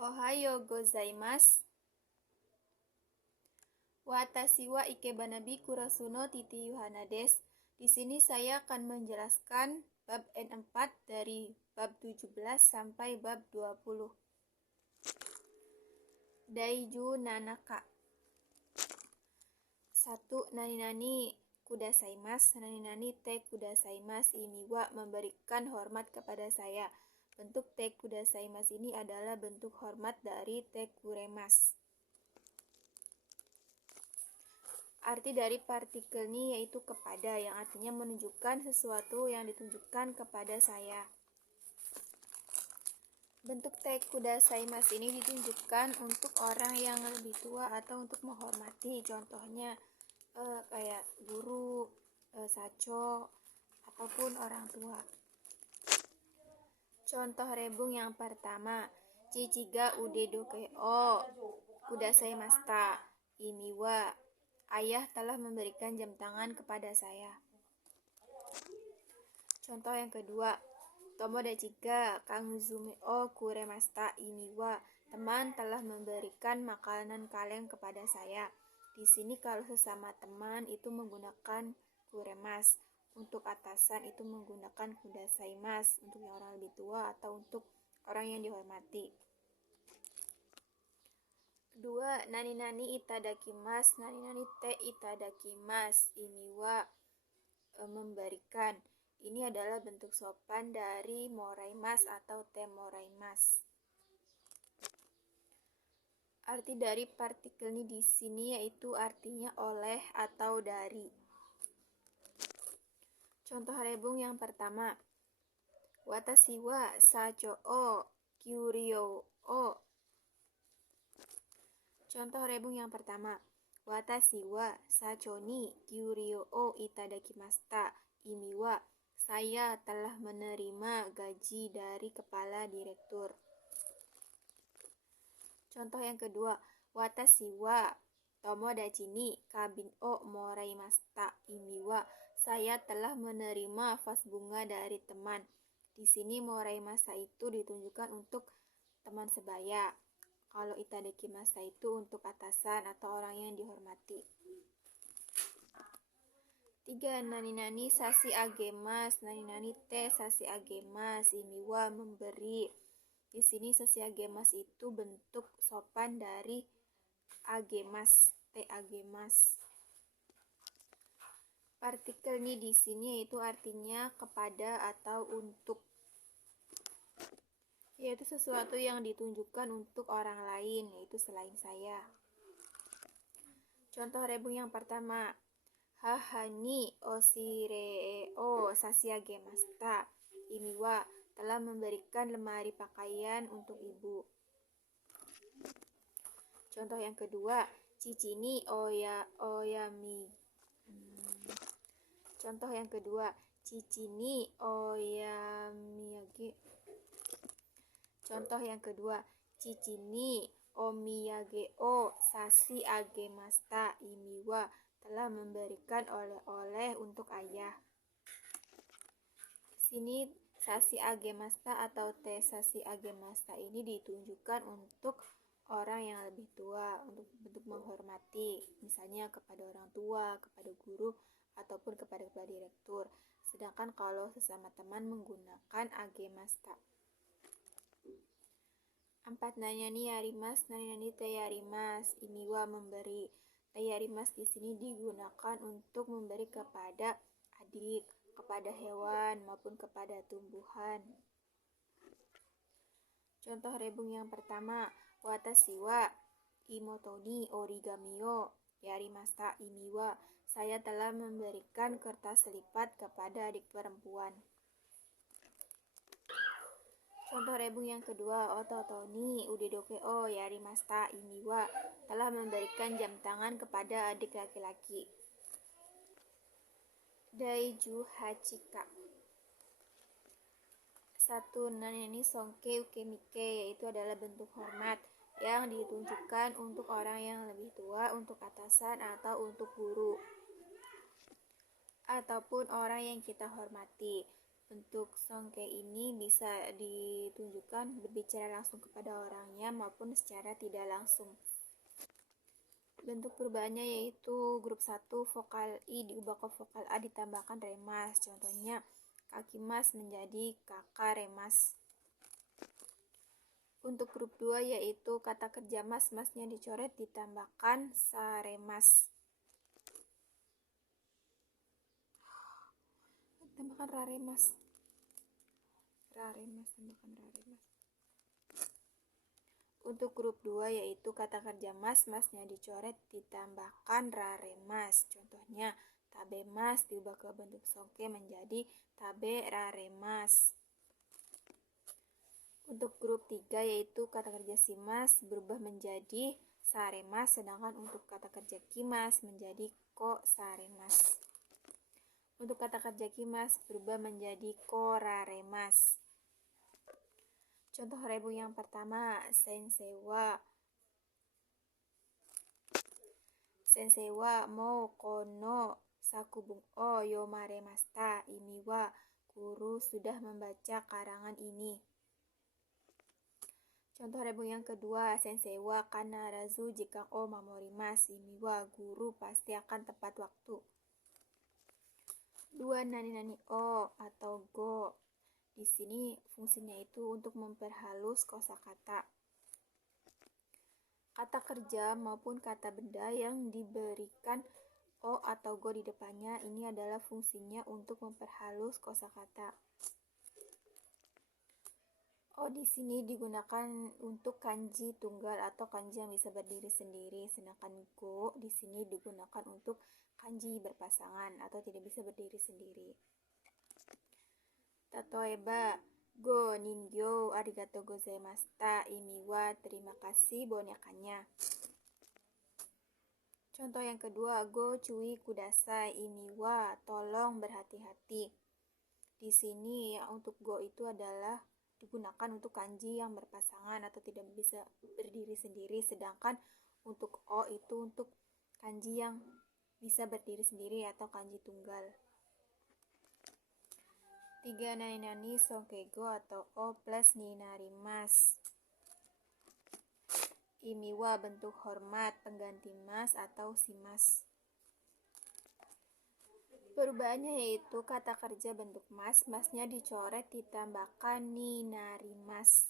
Ohayo gozaimasu. Watashi wa ikebanabi kurasuno titi Yuhana desu. Di sini saya akan menjelaskan bab N4 dari bab 17 sampai bab 20. Daiju nanaka. 1. Nani-nani kudasaimasu. Nani-nani te kudasaimasu ini wa memberikan hormat kepada saya. Bentuk te kudasaimasu ini adalah bentuk hormat dari te kuremasu. Arti dari partikel ini yaitu kepada, yang artinya menunjukkan sesuatu yang ditunjukkan kepada saya. Bentuk te kudasaimasu ini ditunjukkan untuk orang yang lebih tua atau untuk menghormati. Contohnya kayak guru, sacho, ataupun orang tua. Contoh rebung yang pertama, Chichi ga ude doke o kudasaimashita. Ini wa, ayah telah memberikan jam tangan kepada saya. Contoh yang kedua, Tomodachi ga kanguzume o kuremashita. Ini wa, teman telah memberikan makanan kaleng kepada saya. Di sini kalau sesama teman itu menggunakan kuremasu. Untuk atasan itu menggunakan kudasaimasu untuk yang orang lebih tua atau untuk orang yang dihormati. Kedua, nani-nani itadakimasu. Nani-nani te itadakimasu. Ini wa, memberikan. Ini adalah bentuk sopan dari moraimasu atau te moraimasu. Arti dari partikel ini di sini yaitu artinya oleh atau dari. Contoh rebung yang pertama, Watashi wa sacho o kyuryo o. Contoh rebung yang pertama, Watashi wa sacho ni kyuryo o itadakimashita. Ini wa, saya telah menerima gaji dari kepala direktur. Contoh yang kedua, Watashi wa tomodachi ni kabin o moraimashita. Ini wa, saya telah menerima vas bunga dari teman. Di sini moraimashita itu ditunjukkan untuk teman sebaya. Kalau itadakimashita itu untuk atasan atau orang yang dihormati. 3. Nani-nani sashi agemasu. Nani-nani te sashi agemasu. Ini wa, memberi. Di sini sashi agemasu itu bentuk sopan dari agemasu, te agemasu. Partikel ni di sini yaitu artinya kepada atau untuk, yaitu sesuatu yang ditunjukkan untuk orang lain, yaitu selain saya. Contoh rebung yang pertama, Haha ni oshire o sashiagemashita. Ini wa, telah memberikan lemari pakaian untuk ibu. Contoh yang kedua, Chichi ni oyami. Contoh yang kedua, Chichi ni oyamiyage. Contoh yang kedua, Chichi ni omiyage o sashi agemashita. Ini wa, telah memberikan oleh-oleh untuk ayah. Sini sashi agemashita atau te sashi agemashita ini ditunjukkan untuk orang yang lebih tua, untuk bentuk menghormati, misalnya kepada orang tua, kepada guru, ataupun kepada kepala direktur. Sedangkan kalau sesama teman menggunakan agemashita. 4. Nani-nani yarimasu. Nani-nani te yarimasu. Ini wa, memberi. Te yarimasu di sini digunakan untuk memberi kepada adik, kepada hewan, maupun kepada tumbuhan. Contoh rebung yang pertama, Watashi wa imoto ni origami o yarimashita. Ini wa, saya telah memberikan kertas lipat kepada adik perempuan. Contoh rebung yang kedua, Ototo ni udedoke o yarimashita. Ini wa, telah memberikan jam tangan kepada adik laki-laki. Daiju hachika. 1. Nani sonke ukemike, yaitu adalah bentuk hormat yang ditunjukkan untuk orang yang lebih tua, untuk atasan atau untuk guru, ataupun orang yang kita hormati. Bentuk songke ini bisa ditunjukkan berbicara langsung kepada orangnya maupun secara tidak langsung. Bentuk perubahannya yaitu grup 1 vokal I diubah ke vokal A ditambahkan remas. Contohnya kaki mas menjadi kakak remas. Untuk grup 2 yaitu kata kerja mas, masnya dicoret ditambahkan saremas. Tambahkan raremas. Raremas tambahkan raremas. Untuk grup 2 yaitu kata kerja mas, masnya dicoret ditambahkan raremas. Contohnya tabe mas diubah ke bentuk songke menjadi tabe raremas. Untuk grup 3 yaitu kata kerja si mas berubah menjadi saremas, sedangkan untuk kata kerja kimas menjadi ko saremas. Untuk kata kerja kimas berubah menjadi ko raremas. Contoh rebung yang pertama, sensewa mo kono sakubung o yomaremasta ini wa guru sudah membaca karangan ini. Contoh rebung yang kedua, sensewa kanarazu jika o mamorimas ini wa guru pasti akan tepat waktu. 2 nani o atau go. Di sini fungsinya itu untuk memperhalus kosakata. Kata kerja maupun kata benda yang diberikan o atau go di depannya ini adalah fungsinya untuk memperhalus kosakata. O di sini digunakan untuk kanji tunggal atau kanji yang bisa berdiri sendiri, sedangkan go di sini digunakan untuk kanji berpasangan atau tidak bisa berdiri sendiri. Tatoeba go ningyo arigatou gozaimashita ini wa terima kasih bonekanya. Contoh yang kedua, go cui kudasai ini wa tolong berhati-hati. Di sini ya, untuk go itu adalah digunakan untuk kanji yang berpasangan atau tidak bisa berdiri sendiri, sedangkan untuk o itu untuk kanji yang bisa berdiri sendiri atau kanji tunggal. 3 nani songkego atau o plus ninarimas. Ini wa bentuk hormat pengganti mas atau simas. Perubahannya yaitu kata kerja bentuk mas, masnya dicoret ditambahkan ninarimas.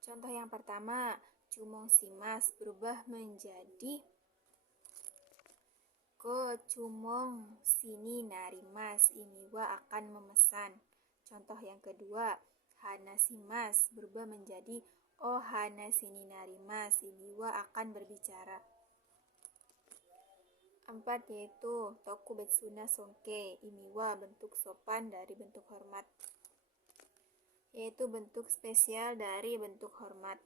Contoh yang pertama, cumong si mas berubah menjadi go cumong sini narimas ini wa akan memesan. Contoh yang kedua, hana si mas berubah menjadi oh hana sini narimas ini wa akan berbicara. 4 yaitu toku betsuna songke ini wa bentuk sopan dari bentuk hormat, yaitu bentuk spesial dari bentuk hormat.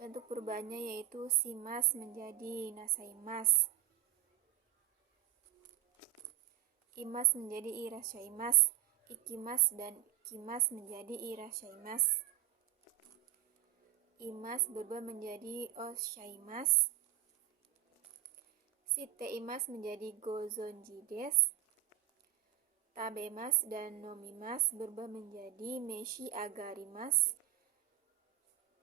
Bentuk perubahannya yaitu simas menjadi nasaimas, imas menjadi irashaimas, ikimas dan kimas menjadi irashaimas, imas berubah menjadi oshaimas, shiteimas menjadi gozonjides, tabemas dan nomimas berubah menjadi meshi agarimas,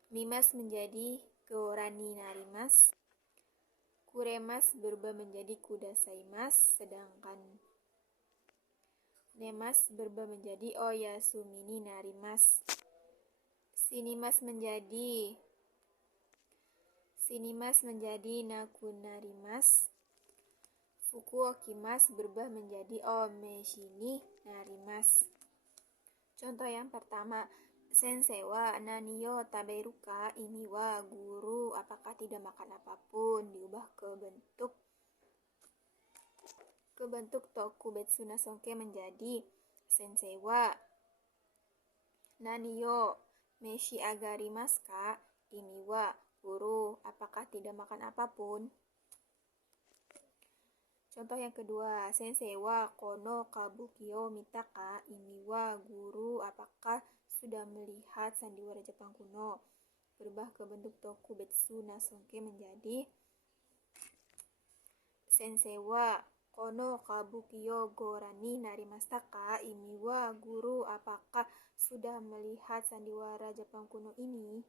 mimas menjadi gorani narimas, kuremas berubah menjadi kudasaimas, sedangkan nemas berubah menjadi oyasumini narimas, sinimas menjadi nakunarimas, fukuokimas berubah menjadi omeshini narimas. Contoh yang pertama, sensei wa naniyo taberuka ini wa guru apakah tidak makan apapun diubah ke bentuk toku betsuna songke menjadi sensei wa naniyo meshi agarimasu ka ini wa guru apakah tidak makan apapun. Contoh yang kedua, sensei wa kono kabukiyo mitaka ini wa guru apakah sudah melihat sandiwara Jepang kuno, berubah ke bentuk toku betsuna songke menjadi sensei wa Kono kabukiyo gorani narimasta ka imi wa guru, apakah sudah melihat sandiwara Jepang kuno ini?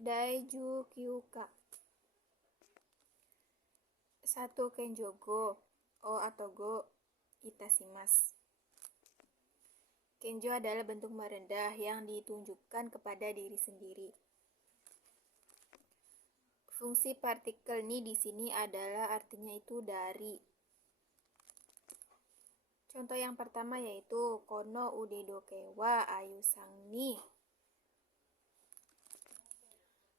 Daiju kyuka. 1. Kenjogo o atau go itashimasu. Kenjo adalah bentuk merendah yang ditunjukkan kepada diri sendiri. Fungsi partikel ni di sini adalah artinya itu dari. Contoh yang pertama yaitu kono udedoke wa ayu sang ni.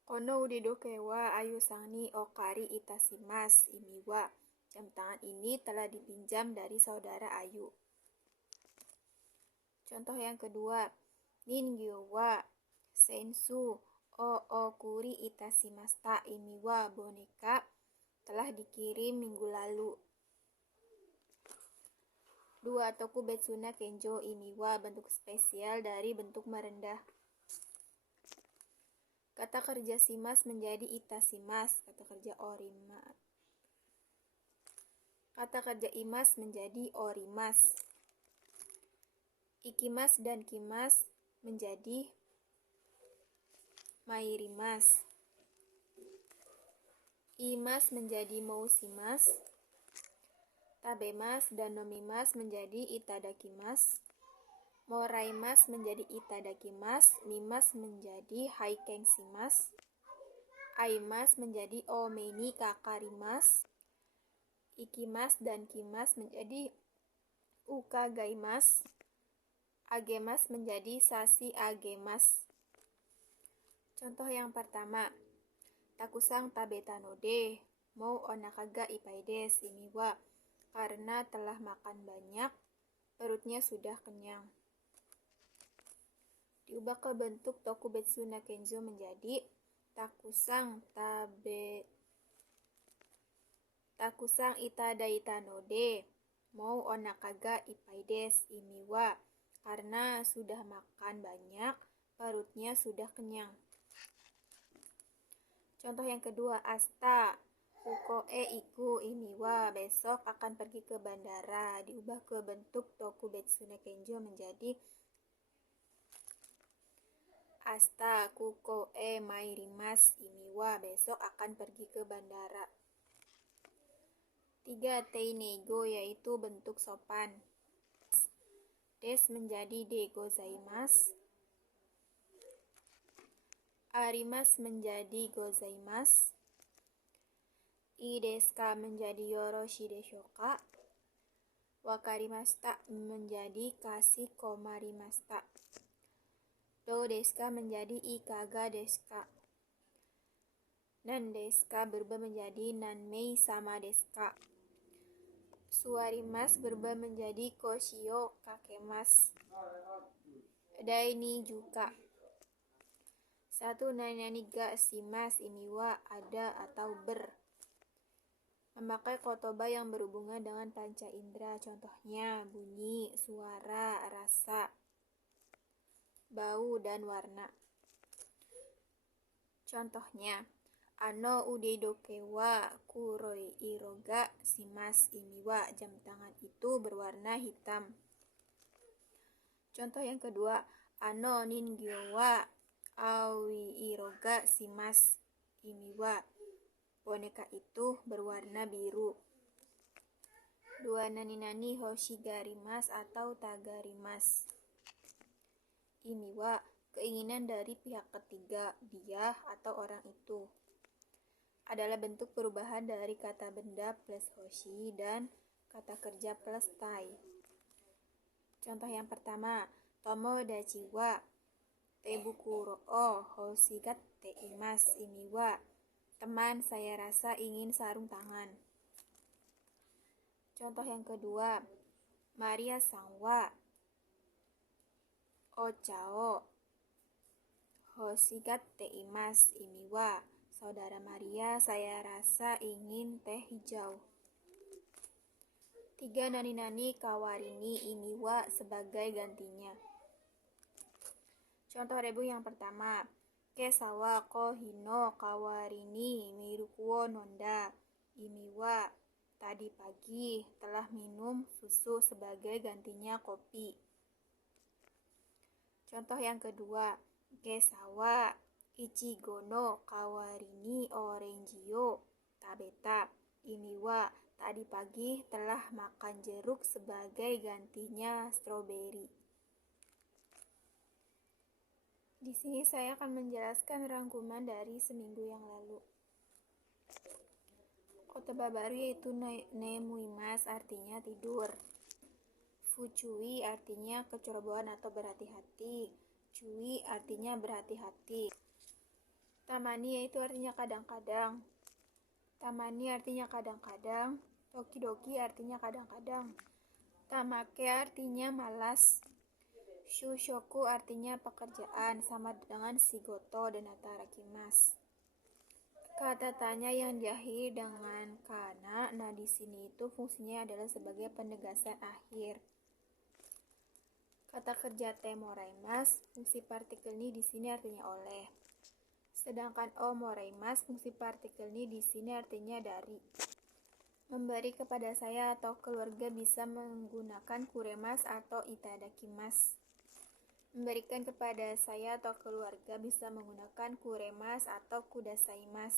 Kono udedoke wa ayu sang ni okari itashimasu imi wa. Jam tangan ini telah dipinjam dari saudara Ayu. Contoh yang kedua, ningyo wa sensu o okuri itashimashita imi wa, boneka telah dikirim minggu lalu. 2. Tokubetsuna kenjo imi wa, bentuk spesial dari bentuk merendah. Kata kerja shimas menjadi itashimasu, kata kerja orimas. Kata kerja imas menjadi orimas. Ikimas dan kimas menjadi mairimas. Imas menjadi moushimas. Tabemas dan nomimas menjadi itadakimas. Moraimas menjadi itadakimas. Mimas menjadi haikenshimas. Aimas menjadi omeni kakarimas. Ikimas dan kimas menjadi ukagaimas. Agemas menjadi sashi agemas. Contoh yang pertama, takusang tabeta no de mau onakaga ipai desu imi wa, karena telah makan banyak, perutnya sudah kenyang. Diubah ke bentuk tokubetsuna kenjo menjadi takusang itadaita no de mau onakaga ipai desu imi wa, karena sudah makan banyak, perutnya sudah kenyang. Contoh yang kedua, asta ukoe iku imi wa, besok akan pergi ke bandara. Diubah ke bentuk tokubetsuna kenjo menjadi asta kukoe mairimasu imi wa, besok akan pergi ke bandara. 3. Teinego yaitu bentuk sopan. Des menjadi de gozaimasu. Arimas menjadi gozaimasu. I desu ka menjadi yoroshi desho ka. Wakarimashita menjadi kashi komarimashita. Do desu ka menjadi ikaga desu ka. Nan desu ka berubah menjadi nanmei sama desu ka. Suwarimas berubah menjadi koshio kakemas. Dai ni juga. 1. Nani ga shimasu imi wa, ada atau ber. Memakai kotoba yang berhubungan dengan panca indera, contohnya bunyi, suara, rasa, bau, dan warna. Contohnya, ano udedoke wa kuroi iro ga shimasu imi wa, jam tangan itu berwarna hitam. Contoh yang kedua, ano ningyo wa aoi iro ga shimasu imi wa, boneka itu berwarna biru. 2. Nani hoshigarimasu atau tagarimasu imi wa, keinginan dari pihak ketiga, dia atau orang itu. Adalah bentuk perubahan dari kata benda plus hoshi dan kata kerja plus tai. Contoh yang pertama, tomodachi wa tebukuro o hoshigatte imasu imi wa, teman saya rasa ingin sarung tangan. Contoh yang kedua, Maria-san wa ocha o hoshigatte imasu imi wa, saudara Maria saya rasa ingin teh hijau. 3. Nani kawarini imi wa, sebagai gantinya. Contoh rebung yang pertama, kesa wa kohi no kawarini miruku wo nonda imi wa, tadi pagi telah minum susu sebagai gantinya kopi. Contoh yang kedua, Gesawa Ichigo no kawarini oranjio tabeta. Imiwa tadi pagi telah makan jeruk sebagai gantinya stroberi. Di sini saya akan menjelaskan rangkuman dari seminggu yang lalu. Kotoba baru yaitu nemuimas artinya tidur. Fuchui artinya kecerobohan atau berhati-hati. Cui artinya berhati-hati. Tamani yaitu artinya kadang-kadang. Tamani artinya kadang-kadang. Toki-doki artinya kadang-kadang. Tamake artinya malas. Shushoku artinya pekerjaan, sama dengan shigoto dan atarakimas. Kata tanya yang diakhiri dengan kana, nah di sini itu fungsinya adalah sebagai penegasan akhir. Kata kerja temoraimas, fungsi partikel ni di sini artinya oleh. Sedangkan omoraimas, fungsi partikel ni di sini artinya dari. Memberi kepada saya atau keluarga bisa menggunakan kuremas atau itadakimas. Memberikan kepada saya atau keluarga bisa menggunakan kuremas atau kudasaimas.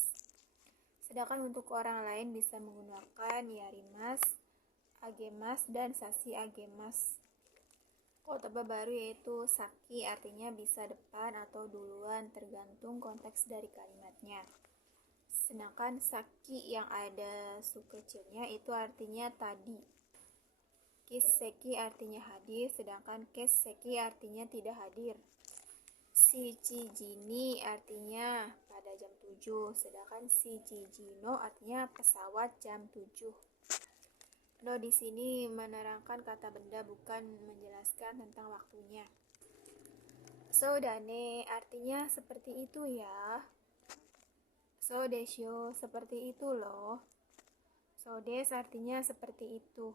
Sedangkan untuk orang lain bisa menggunakan yarimas, agemas, dan sasi agemas. Kotoba baru yaitu saki artinya bisa depan atau duluan tergantung konteks dari kalimatnya. Sedangkan saki yang ada su kecilnya itu artinya tadi. Kisseki artinya hadir, sedangkan kesseki artinya tidak hadir. Shichijini artinya pada jam 7, sedangkan shichijino artinya pesawat jam 7. No di sini menerangkan kata benda, bukan menjelaskan tentang waktunya. Sodane artinya seperti itu ya. So desyo seperti itu loh. So des artinya seperti itu.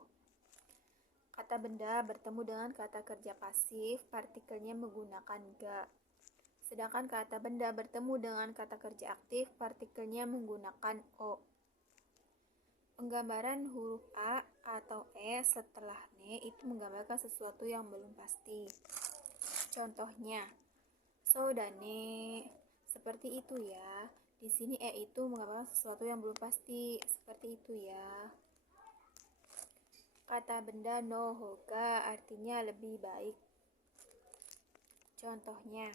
Kata benda bertemu dengan kata kerja pasif, partikelnya menggunakan ga. Sedangkan kata benda bertemu dengan kata kerja aktif, partikelnya menggunakan o. Penggambaran huruf a atau e setelah ne itu menggambarkan sesuatu yang belum pasti. Contohnya, sodane seperti itu ya. Di sini e itu menggambarkan sesuatu yang belum pasti, seperti itu ya. Kata benda no hoga artinya lebih baik. Contohnya,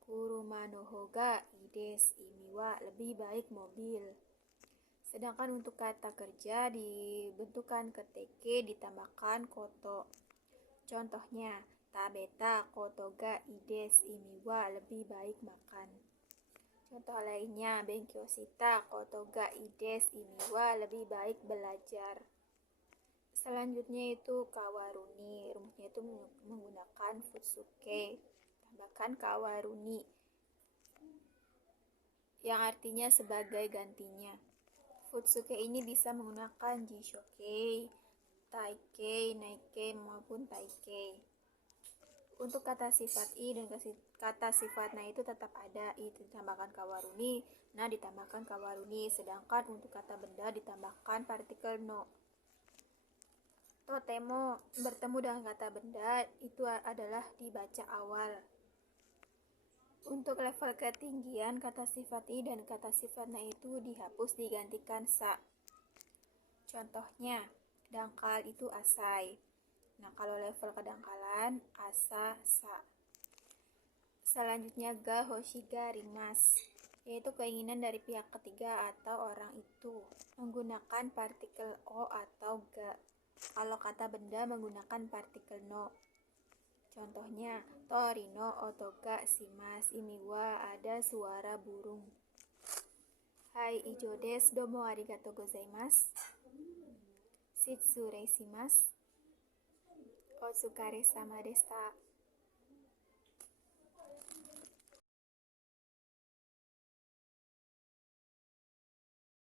kuruma no hoga ides imiwa lebih baik mobil. Sedangkan untuk kata kerja dibentukkan keteke ditambahkan koto. Contohnya, tabeta kotoga ides imiwa lebih baik makan. Contoh lainnya, benkyosita kotoga ides imiwa lebih baik belajar. Selanjutnya itu kawaruni, rumusnya itu menggunakan futsuke, tambahkan kawaruni yang artinya sebagai gantinya. Futsuke ini bisa menggunakan jishoke, taikei, naikei maupun taikei. Untuk kata sifat i dan kata sifat na itu tetap ada, i ditambahkan kawaruni, na ditambahkan kawaruni, sedangkan untuk kata benda ditambahkan partikel no. Totemo bertemu dengan kata benda itu adalah dibaca awal. Untuk level ketinggian kata sifat i dan kata sifat na itu dihapus digantikan sa. Contohnya, dangkal itu asai. Nah, kalau level kedangkalan asa sa. Selanjutnya ga hoshiga rimas, yaitu keinginan dari pihak ketiga atau orang itu, menggunakan partikel o atau ga. Kalau kata benda menggunakan partikel no. Contohnya, torino otoga shimas imiwa ada suara burung. Hai ijo desu domo arigatou gozaimasu. Shitsurei shimasu. Otsukare sama deshita.